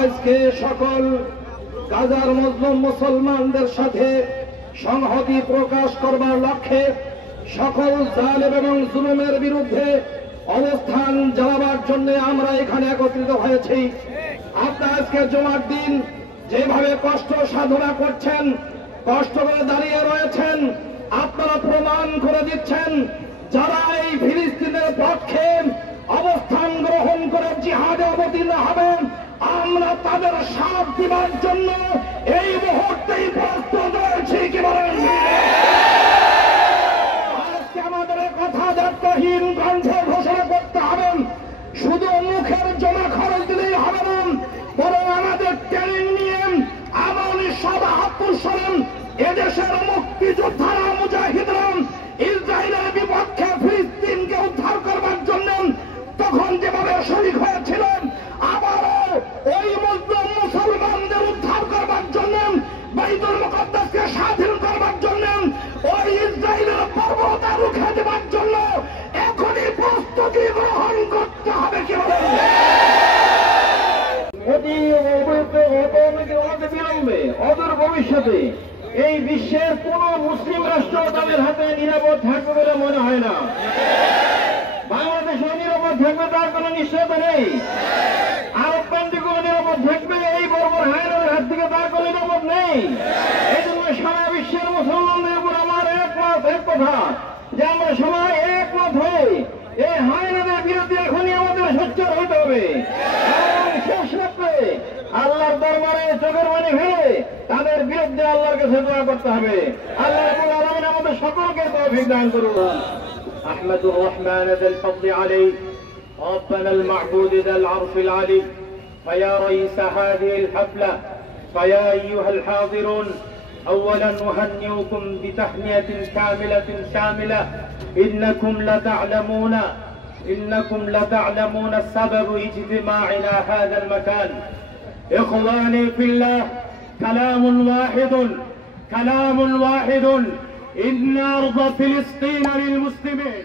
আজকে সকল গাজার মুসলিম মুসলমানদের সাথে সংহতি প্রকাশ করবার লক্ষ্যে সকল জালেম এবং জুলুমের বিরুদ্ধে অবস্থান জানাবার জন্য আমরা এখানে একত্রিত হয়েছি। আপনারা আজকে জুমার দিন যেভাবে কষ্ট সাধনা করছেন, কষ্ট করে দাঁড়িয়ে রয়েছেন, আপনারা প্রমাণ করে দিচ্ছেন যারা এই ফিলিস্তিনের পক্ষে অবস্থান গ্রহণ করে জিহাদে অবতীর্ণ হবেন, আমরা তাদের সাথ দিবার জন্য এই মুহূর্তেই প্রস্তুত রয়েছি। কি বলেন? আজকে আমাদের কথা দায়িত্বহীন কণ্ঠে ঘোষণা করতে হবে, শুধু মুখের জমা খরচ দিলেই হবে না, বরং আমাদের ট্রেনিং নিয়ে এমন সব আত্মসরণ এদেশের মুক্তিযোদ্ধারা মুজাহিদরা ইসরায়েলের বিপক্ষে ফিলিস্তিনকে উদ্ধার করবার জন্য তখন যেভাবে শরীক হয়েছিলেন, আবারও ওই মুসলিম মুসলমানদের উদ্ধার করবার জন্য, বাইতুল মুকাদ্দাসকে স্বাধীন করবার জন্য, ওই ইসরায়েলের পর্বত রুখে দেবার জন্য এখনই প্রস্তুতি গ্রহণ করতে হবে। কি বলেন? বিলম্বে অদূর ভবিষ্যতে এই বিশ্বের কোন মুসলিম রাষ্ট্র তাদের হাতে নিরাপদ থাকবে বলে মনে হয় না। বাংলাদেশও নিরাপদ থাকবে তার কোন নিশ্চয়তা নেই। আরব কান্ট্রিগুলো নিরাপদ থাকবে এই বর্বর হায়নাদের হাত থেকে তার কোন নিরাপদ নেই। এই জন্য সারা বিশ্বের মুসলমানদের উপর আমার একমত এক কথা যে আমরা সবাই একমত হয়ে এই হায়নাদের বিরুদ্ধে এখনই আমাদের সোচ্চার হইতে হবে এবং শেষ রাত্রে আল্লাহর দরবারে চোখের পানি ফেলে তাদের বিরুদ্ধে আল্লাহর কাছে দোয়া করতে হবে। আল্লাহ রাব্বুল আলামিন আমাদের সকলকে তৌফিক দান করুন। أحمد الرحمن ذا الفضل علي ربنا المعبود ذا العرش العلي فيا رئيس هذه الحفلة فيا أيها الحاضرون أولا أهنئكم بتهنئة كاملة شاملة إنكم لتعلمون السبب اجتماعنا هذا المكان. إخواني في الله، كلام واحد إن أرض فلسطين للمسلمين.